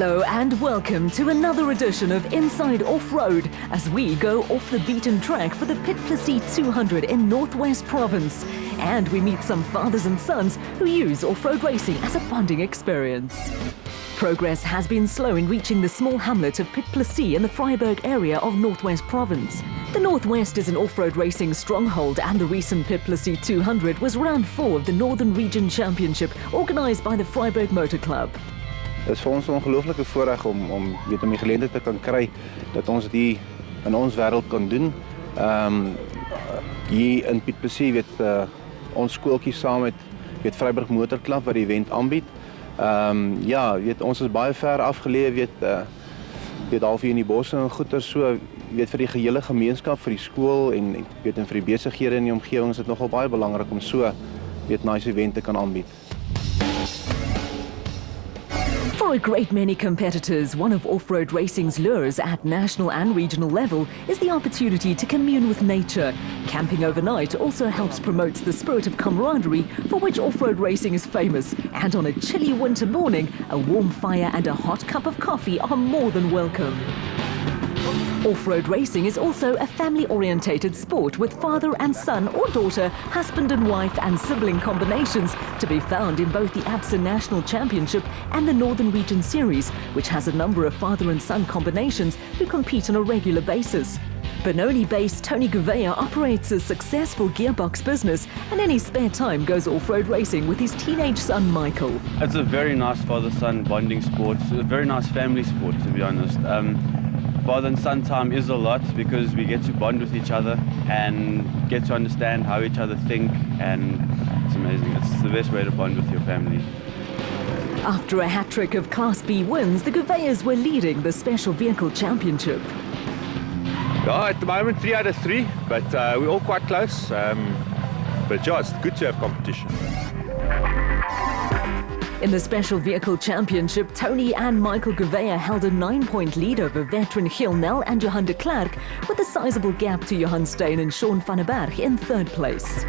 Hello and welcome to another edition of Inside Off-Road as we go off the beaten track for the Piet Plessis 200 in Northwest Province. And we meet some fathers and sons who use off-road racing as a bonding experience. Progress has been slow in reaching the small hamlet of Piet Plessis in the Vryburg area of Northwest Province. The Northwest is an off-road racing stronghold, and the recent Piet Plessis 200 was round 4 of the Northern Region Championship organised by the Vryburg Motor Club. Het is voor ons 'n ongelooflike voorreg om die geleentheid te kan kry dat ons dit in ons wêreld kan doen. Hier in Piet Plessis ons skooltjie saam met Vryburg Motor Club wat die event aanbied. Ons is baie ver afgeleë, half hier in die bosse en goeie so, vir die gehele gemeenskap, vir die skool en vir die besighede in die omgewing is dit nogal baie belangrik om so nice event te kan aanbied. For a great many competitors, one of off-road racing's lures at national and regional level is the opportunity to commune with nature. Camping overnight also helps promote the spirit of camaraderie for which off-road racing is famous. And on a chilly winter morning, a warm fire and a hot cup of coffee are more than welcome. Off-road racing is also a family-orientated sport with father and son or daughter, husband and wife and sibling combinations to be found in both the ABSA National Championship and the Northern Region Series, which has a number of father and son combinations who compete on a regular basis. Benoni-based Tony Gouveia operates a successful gearbox business and in his spare time goes off-road racing with his teenage son Michael. It's a very nice father-son bonding sport, a very nice family sport to be honest. Father and son time is a lot because we get to bond with each other and get to understand how each other think, and it's amazing. It's the best way to bond with your family. After a hat-trick of Class B wins, the Gouveias were leading the Special Vehicle Championship. At the moment 3 out of 3, but we're all quite close. But yeah, it's good to have competition. In the Special Vehicle Championship, Tony and Michael Gouveia held a 9-point lead over veteran Giel Nel and Johan de Klerk, with a sizable gap to Johan Steyn and Sean van der Berg in 3rd place.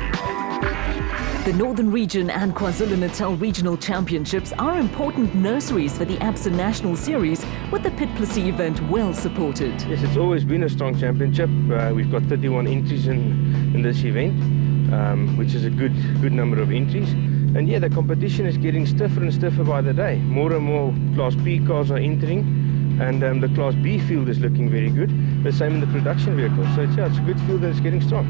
The Northern Region and KwaZulu-Natal Regional Championships are important nurseries for the ABSA National Series, with the Piet Plessis event well supported. Yes, it's always been a strong championship. We've got 31 entries in this event, which is a good number of entries. And yeah, the competition is getting stiffer and stiffer by the day. More and more Class B cars are entering, and the Class B field is looking very good. The same in the production vehicles. So it's a good field and it's getting strong.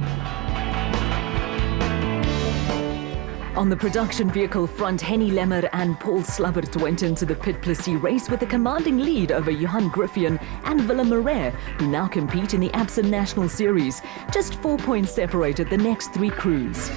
On the production vehicle front, Henny Lemmer and Paul Slubbert went into the Piet Plessis race with a commanding lead over Johan Griffian and Willem Marais, who now compete in the ABSA National Series. Just 4 points separated the next 3 crews.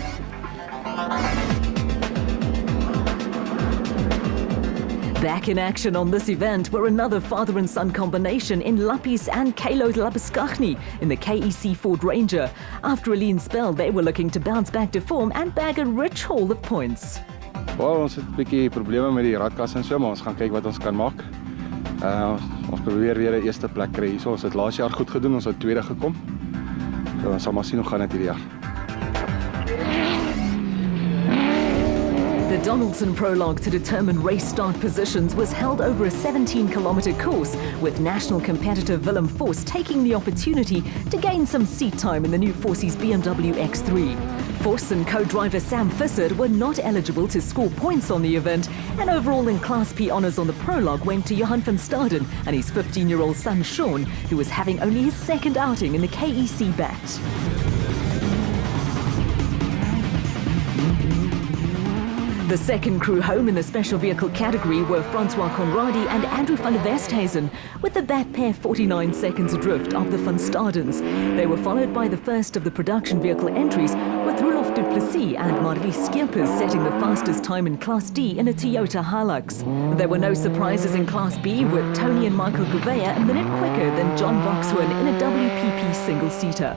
Back in action on this event were another father and son combination in Lappies and Kalo Labuskaghni in the KEC Ford Ranger. After a lean spell, they were looking to bounce back to form and bag a rich haul of points. Well, ons het 'n bietjie probleme met die radkas en so, maar ons gaan kyk wat ons kan maak. Ons probeer weer 'n eerste plek kry hierso. Ons het laas jaar goed gedoen, ons het tweede gekom. So ons sal maar sien hoe gaan dit hierdie jaar. The Donaldson prologue to determine race start positions was held over a 17-kilometre course, with national competitor Willem Vos taking the opportunity to gain some seat time in the new Forces BMW X3. Vos and co-driver Sam Visser were not eligible to score points on the event, and overall in Class P honours on the prologue went to Johan van Staden and his 15-year-old son Sean, who was having only his second outing in the KEC bat. The second crew home in the special vehicle category were Francois Conradi and Andrew van der Westhuizen, with the bat pair 49 seconds adrift of the Van Stadens. They were followed by the first of the production vehicle entries, with Roelof du Plessis and Marlies Skeepers setting the fastest time in Class D in a Toyota Hilux. There were no surprises in Class B, with Tony and Michael Gouveia a minute quicker than John Boxwood in a WPP single-seater.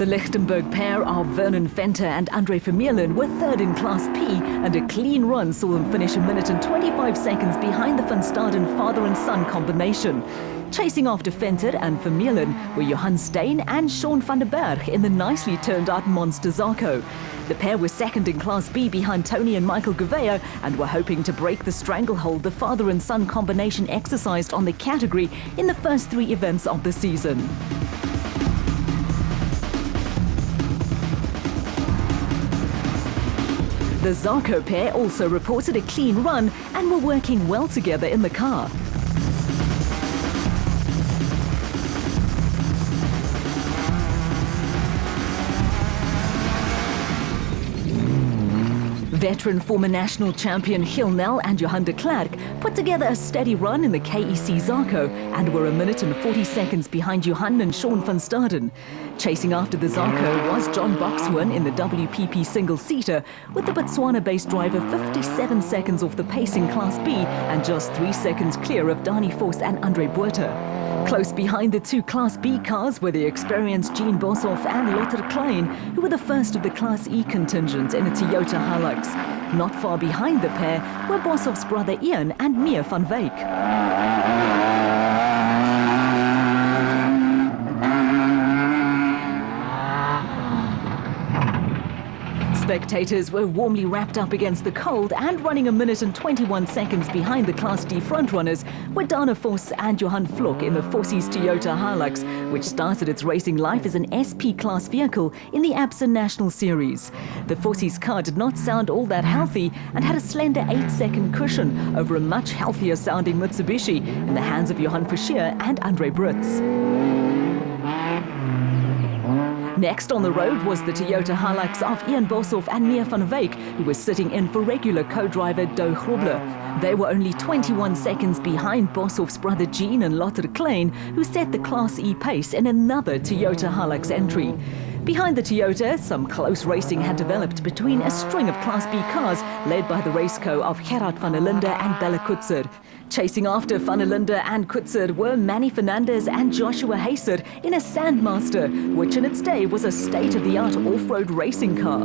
The Lichtenberg pair of Vernon Venter and Andre Vermeulen were third in Class P, and a clean run saw them finish 1 minute and 25 seconds behind the Van Staden father and son combination. Chasing after Venter and Vermeulen were Johan Steyn and Sean van den Berg in the nicely turned out Monster Zarco. The pair were second in Class B behind Tony and Michael Gouveia and were hoping to break the stranglehold the father and son combination exercised on the category in the first 3 events of the season. The Zarco pair also reported a clean run and were working well together in the car. Veteran former national champion Gil Nel and Johan de Klerk put together a steady run in the KEC Zarco and were 1 minute and 40 seconds behind Johan and Sean van Staden. Chasing after the Zarco was John Boxhoorn in the WPP single-seater, with the Botswana-based driver 57 seconds off the pace in Class B and just 3 seconds clear of Dani Vos and Andre Botha. Close behind the 2 Class B cars were the experienced Jean Boshoff and Lothar Klein, who were the first of the Class E contingent in a Toyota Hilux. Not far behind the pair were Boshoff's brother Ian and Mia van Wyk. Spectators were warmly wrapped up against the cold and running 1 minute and 21 seconds behind the Class D frontrunners were Dana Vos and Johan Vlok in the Fossies Toyota Hilux, which started its racing life as an SP class vehicle in the ABSA National Series. The Fossies car did not sound all that healthy and had a slender 8-second cushion over a much healthier sounding Mitsubishi in the hands of Johan Verschier and Andre Brits. Next on the road was the Toyota Hilux of Ian Boshoff and Mia van Wyk, who were sitting in for regular co-driver Douw Grobler. They were only 21 seconds behind Boshoff's brother Jean and Lothar Klein, who set the Class E pace in another Toyota Hilux entry. Behind the Toyota, some close racing had developed between a string of Class B cars led by the raceco of Gerard van der Linde and Bella Kutzer. Chasing after van der Linde and Kutzer were Manny Fernandez and Joshua Hayser in a Sandmaster, which in its day was a state-of-the-art off-road racing car.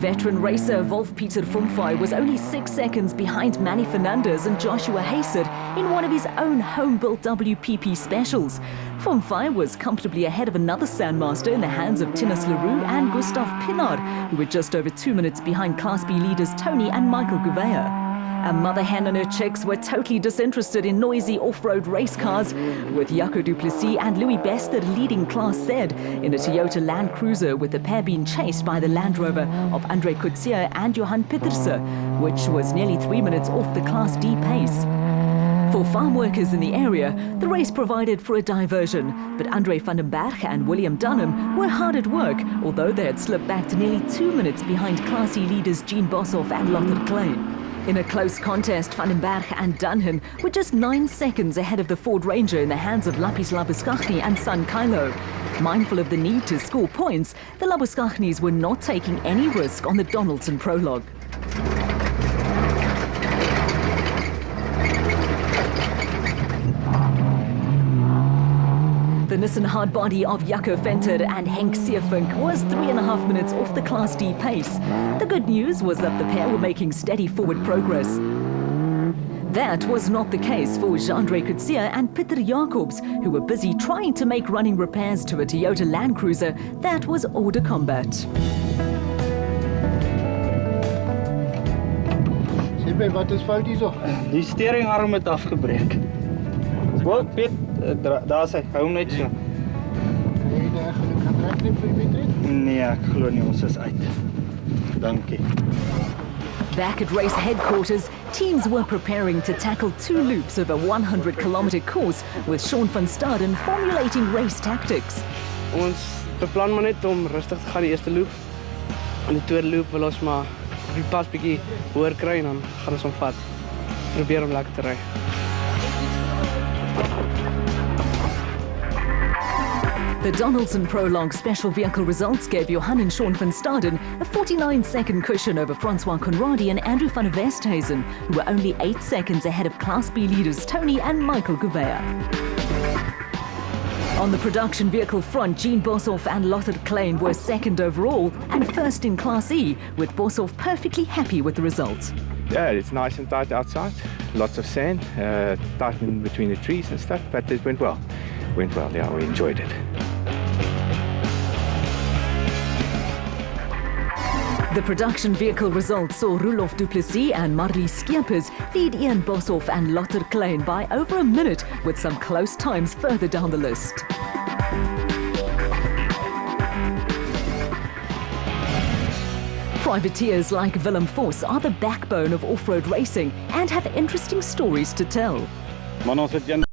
Veteran racer Wolf-Pieter Fumfai was only 6 seconds behind Manny Fernandez and Joshua Hayser in one of his own home-built WPP specials. Fumfai was comfortably ahead of another Sandmaster in the hands of Tinus Leroux and Gustav Pinard, who were just over 2 minutes behind Class B leaders Tony and Michael Gouveia. A mother hen and her chicks were totally disinterested in noisy off-road race cars, with Jaco du Plessis and Louis Bester leading Class Z in a Toyota Land Cruiser, with the pair being chased by the Land Rover of Andre Coetzee and Johan Pieterse, which was nearly 3 minutes off the Class D pace. For farm workers in the area, the race provided for a diversion, but Andre van den Berg and William Dunham were hard at work, although they had slipped back to nearly 2 minutes behind Class E leaders Jean Boshoff and Lothar Klein. In a close contest, Van den Berg and Dunham were just 9 seconds ahead of the Ford Ranger in the hands of Lapis Labuschagne and San Kylo. Mindful of the need to score points, the Labuschagnes were not taking any risk on the Donaldson prologue. The Nissan hardbody of Jaco Venter and Henk Seervink was 3.5 minutes off the Class D pace. The good news was that the pair were making steady forward progress. That was not the case for Jean-Andre Coetzee and Pieter Jacobs, who were busy trying to make running repairs to a Toyota Land Cruiser that was order combat. Wat is fout hierso? Die steringarm het afgebreek. Wat, Piet? Daar is hy. Hou hom net so. Kan jy daar geluk gaan trek net vir die wedren? Nee, ek glo nie, ons is uit. Dankie. Back at race headquarters, teams were preparing to tackle 2 loops of a 100-kilometer course, with Sean van Staden formulating race tactics. Ons beplan maar net om rustig te gaan die eerste loop. En die tweede loop wil ons maar op die pas bietjie hoër kry en dan gaan ons hom vat. Probeer om lekker te ry. The Donaldson Prologue Special Vehicle results gave Johan and Sean van Staden a 49-second cushion over Francois Conradi and Andrew van der Westhuizen, who were only 8 seconds ahead of Class B leaders Tony and Michael Gouveia. On the production vehicle front, Jean Boshoff and Lothar Klein were second overall and first in Class E, with Boshoff perfectly happy with the results. Yeah, it's nice and tight outside. Lots of sand, tight in between the trees and stuff, but it went well. Went well, yeah, we enjoyed it. The production vehicle results saw Roelof du Plessis and Marlies Skeepers lead Ian Boshoff and Lothar Klein by over a minute, with some close times further down the list. Privateers like Willem Vos are the backbone of off-road racing and have interesting stories to tell. Man, ons het een